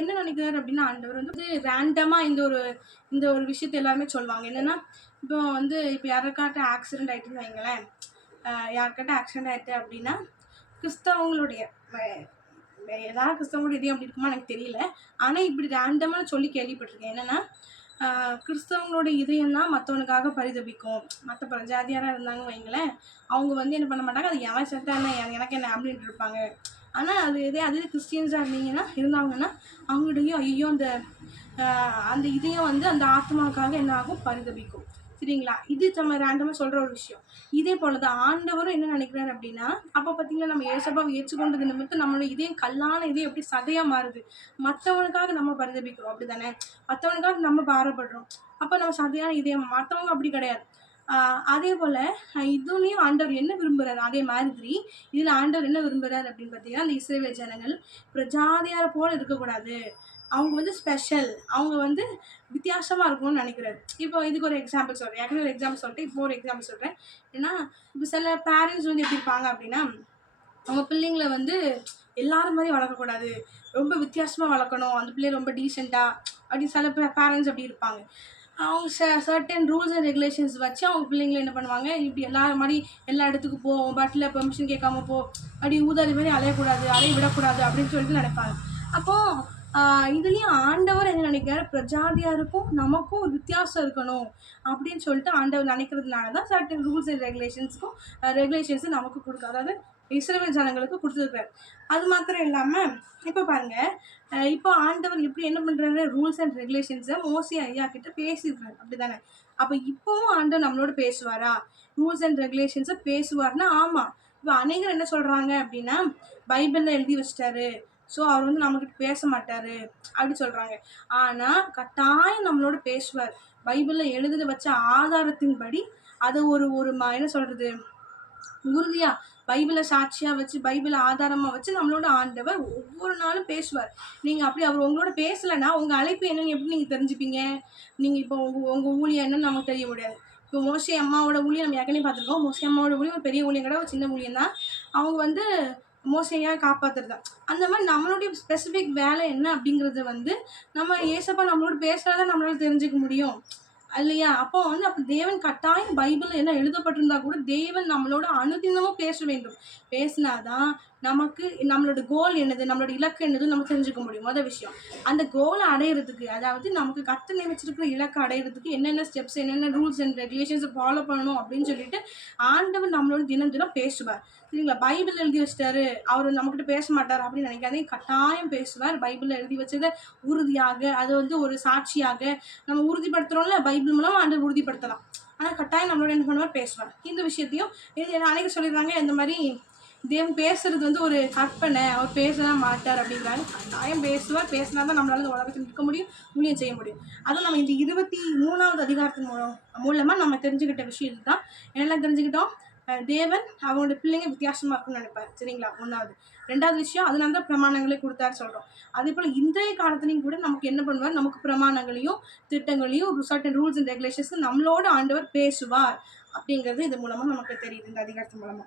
என்ன நினைக்கிறாரு அப்படின்னா, ஆண்டவர் வந்து ரேண்டமா இந்த ஒரு விஷயத்த எல்லாருமே சொல்லுவாங்க. என்னன்னா, இப்போ வந்து இப்போ யாருக்காட்ட ஆக்சிடென்ட் ஆயிட்டுன்னு வைங்களேன். யாருக்காட்ட ஆக்சிடென்ட் ஆயிட்டு அப்படின்னா, கிறிஸ்தவங்களுடைய ஏதாவது கிறிஸ்தவங்களுடைய இதயம் அப்படி இருக்குமா எனக்கு தெரியல. ஆனா இப்படி ரேண்டமா சொல்லி கேள்விப்பட்டுருக்கேன். என்னன்னா, கிறிஸ்தவங்களோட இதயம் தான் மத்தவனுக்காக பரிதபிக்கும். மத்த பிரஜாதியாரா இருந்தாங்கன்னு வைங்களேன், அவங்க வந்து என்ன பண்ண மாட்டாங்க, அது எவன் செத்தா என்ன எனக்கு என்ன அப்படின்ட்டு இருப்பாங்க. ஆனா அதே கிறிஸ்டியன்ஸா இருந்தாங்கன்னா, அவங்களுடைய ஐயோ அந்த இதயம் வந்து அந்த ஆத்மாவுக்காக என்ன ஆகும், பரிதபிக்கும். சரிங்களா? இது நம்ம ரேண்டமா சொல்ற ஒரு விஷயம். இதே போல தான் ஆண்டவரும் என்ன நினைக்கிறாரு அப்படின்னா, அப்ப பார்த்தீங்களா நம்ம ஏசப்பாவை ஏற்றுக்கொண்டது நிமித்தம் நம்மளுடைய இதயம் கல்லான இதயம் எப்படி சதையா மாறுது. மத்தவனுக்காக நம்ம பரிதபிக்கிறோம் அப்படிதானே? மத்தவனுக்காக நம்ம பாரப்படுறோம். அப்ப நம்ம சதையான இதயம். மத்தவங்க அப்படி கிடையாது. அதே போல இதுலயும் ஆண்டவர் என்ன விரும்புறாரு? அதே மாதிரி இதுல ஆண்டவர் என்ன விரும்புறாரு அப்படின்னு பார்த்தீங்கன்னா, அந்த இஸ்ரவேல் ஜனங்கள் பிரஜாதியார போல இருக்கக்கூடாது. அவங்க வந்து ஸ்பெஷல். அவங்க வந்து வித்தியாசமா இருக்கணும்னு நினைக்கிறாரு. இப்போ இதுக்கு ஒரு எக்ஸாம்பிள் சொல்றேன். ஏற்கனவே ஒரு எக்ஸாம்பிள் சொல்லிட்டேன். இப்போ ஒரு எக்ஸாம்பிள் சொல்றேன். ஏன்னா, இப்போ சில பேரண்ட்ஸ் வந்து எப்படி இருப்பாங்க அப்படின்னா, அவங்க பிள்ளைங்கள வந்து எல்லாரும் மாரி வளர்க்கக்கூடாது. ரொம்ப வித்தியாசமா வளர்க்கணும். அந்த பிள்ளை ரொம்ப டீசென்ட்டா அப்படி சில பேரண்ட்ஸ் அப்படி இருப்பாங்க. அவங்க சர்டன் ரூல்ஸ் அண்ட் ரெகுலேஷன்ஸ் வச்சு அவங்க பிள்ளைங்கள என்ன பண்ணுவாங்க, இப்படி எல்லாரும் மாரி எல்லா இடத்துக்கும் போ, உன் பாட்டுல பெர்மிஷன் கேட்காம போ, அப்படி ஊதாரி மாரி அலையக்கூடாது, அலைய விடக்கூடாது அப்படின்னு சொல்லிட்டு நினைப்பாங்க. அப்போ இதுலயும் ஆண்டவர் என்ன நினைக்கிறாரு, பிரஜாதியாருக்கும் நமக்கும் ஒரு வித்தியாசம் இருக்கணும் அப்படின்னு சொல்லிட்டு ஆண்டவர் நினைக்கிறதுனால தான் சர்டன் ரூல்ஸ் அண்ட் ரெகுலேஷன்ஸ் நமக்கு கொடுக்க, அதாவது இஸ்ரவேல் ஜனங்களுக்கு கொடுத்துருக்காரு. அது மாத்திரம் இல்லாம இப்போ பாருங்க, இப்போ ஆண்டவர் எப்படி என்ன பண்றாரு, ரூல்ஸ் அண்ட் ரெகுலேஷன்ஸை மோசே ஐயா கிட்ட பேசியிருக்காரு அப்படிதானே? அப்ப இப்பவும் ஆண்டவர் நம்மளோட பேசுவாரா? ரூல்ஸ் அண்ட் ரெகுலேஷன்ஸை பேசுவார்னா ஆமா. இப்போ அநேகர் என்ன சொல்றாங்க அப்படின்னா, பைபிள்ல எழுதி வச்சிட்டாரு, ஸோ அவர் வந்து நம்மகிட்ட பேச மாட்டாரு அப்படி சொல்றாங்க. ஆனா கட்டாயம் நம்மளோட பேசுவார். பைபிள்ல எழுத வச்ச ஆதாரத்தின்படி அதை ஒரு ஒரு என்ன சொல்றது, உறுதியா பைபிளை சாட்சியா வச்சு, பைபிளை ஆதாரமா வச்சு நம்மளோட ஆண்டவர் ஒவ்வொரு நாளும் பேசுவார். நீங்க அப்படி அவர் உங்களோட பேசலைன்னா உங்க அழைப்பு என்னன்னு எப்படி நீங்க தெரிஞ்சுப்பீங்க? நீங்க இப்போ உங்க ஊழியம் என்னன்னு நமக்கு தெரிய முடியாது. இப்போ மோசே அம்மாவோட ஊழியம் நம்ம ஏற்கனவே பார்த்துருக்கோம். மோசே அம்மாவோட ஊழியம் ஒரு பெரிய ஊழியம் கிடையாது, ஒரு சின்ன ஊழியம் தான். அவங்க வந்து மோசையா காப்பாத்துறதா. அந்த மாதிரி நம்மளுடைய ஸ்பெசிஃபிக் வேலை என்ன அப்படிங்கறது வந்து நம்ம ஏசப்பா நம்மளோட பேசுறத நம்மளால தெரிஞ்சுக்க முடியும் இல்லையா? அப்போ வந்து அப்ப தேவன் கட்டாயம் பைபிள் என்ன எழுதப்பட்டிருந்தா கூட தேவன் நம்மளோட அனுதினமும் பேச வேண்டும். பேசினாதான் நமக்கு நம்மளோட கோல் என்னது, நம்மளோட இலக்கு என்னது நம்ம தெரிஞ்சுக்க முடியும். மொதல் விஷயம், அந்த கோலை அடையிறதுக்கு, அதாவது நமக்கு கர்த்தர் நியமிச்சிருக்கிற இலக்கு அடையிறதுக்கு என்னென்ன ஸ்டெப்ஸ், என்னென்ன ரூல்ஸ் அண்ட் ரெகுலேஷன்ஸை ஃபாலோ பண்ணணும் அப்படின்னு சொல்லிட்டு ஆண்டவர் நம்மளோட தினம் தினம் பேசுவார். சரிங்களா? பைபிள் எழுதி வச்சிட்டாரு, அவர் நம்மகிட்ட பேச மாட்டார் அப்படின்னு நினைக்காதீங்க. கட்டாயம் பேசுவார். பைபிள்ல எழுதி வச்சதை உறுதியாக, அது வந்து ஒரு சாட்சியாக நம்ம உறுதிப்படுத்துறோம்ல, பைபிள் மூலம் ஆண்டவர் உறுதிப்படுத்தலாம். ஆனா கட்டாயம் நம்மளோட என்ன பண்ணுவார், பேசுவார். இந்த விஷயத்தையும் அன்னைக்கு சொல்லிடுறாங்க, இந்த மாதிரி தேவன் பேசுறது வந்து ஒரு கற்பனை, அவர் பேசலாம் மாட்டார் அப்படிங்கிறாங்க. கட்டாயம் பேசுவார். பேசினா தான் நம்மளால இந்த உலகத்தில் நிற்க முடியும், ஊழியம் செய்ய முடியும். அதுவும் நம்ம இந்த 23வது அதிகாரத்தின் மூலமா நம்ம தெரிஞ்சுக்கிட்ட விஷயம் இதுதான். என்னெல்லாம் தெரிஞ்சுக்கிட்டோம்? தேவன் அவங்களோட பிள்ளைங்க வித்தியாசமா இருக்கும்னு நினைப்பாரு. சரிங்களா? 1வது. 2வது விஷயம், அதனால தான் பிரமாணங்களை கொடுத்தாரு சொல்றோம். அதே போல இன்றைய காலத்திலையும் கூட நமக்கு என்ன பண்ணுவார், நமக்கு பிரமாணங்களையும் திட்டங்களையும் சர்டன் ரூல்ஸ் அண்ட் ரெகுலேஷன்ஸ் நம்மளோட ஆண்டவர் பேசுவார் அப்படிங்கிறது இது மூலமா நமக்கு தெரியுது, இந்த அதிகாரத்தின் மூலமா.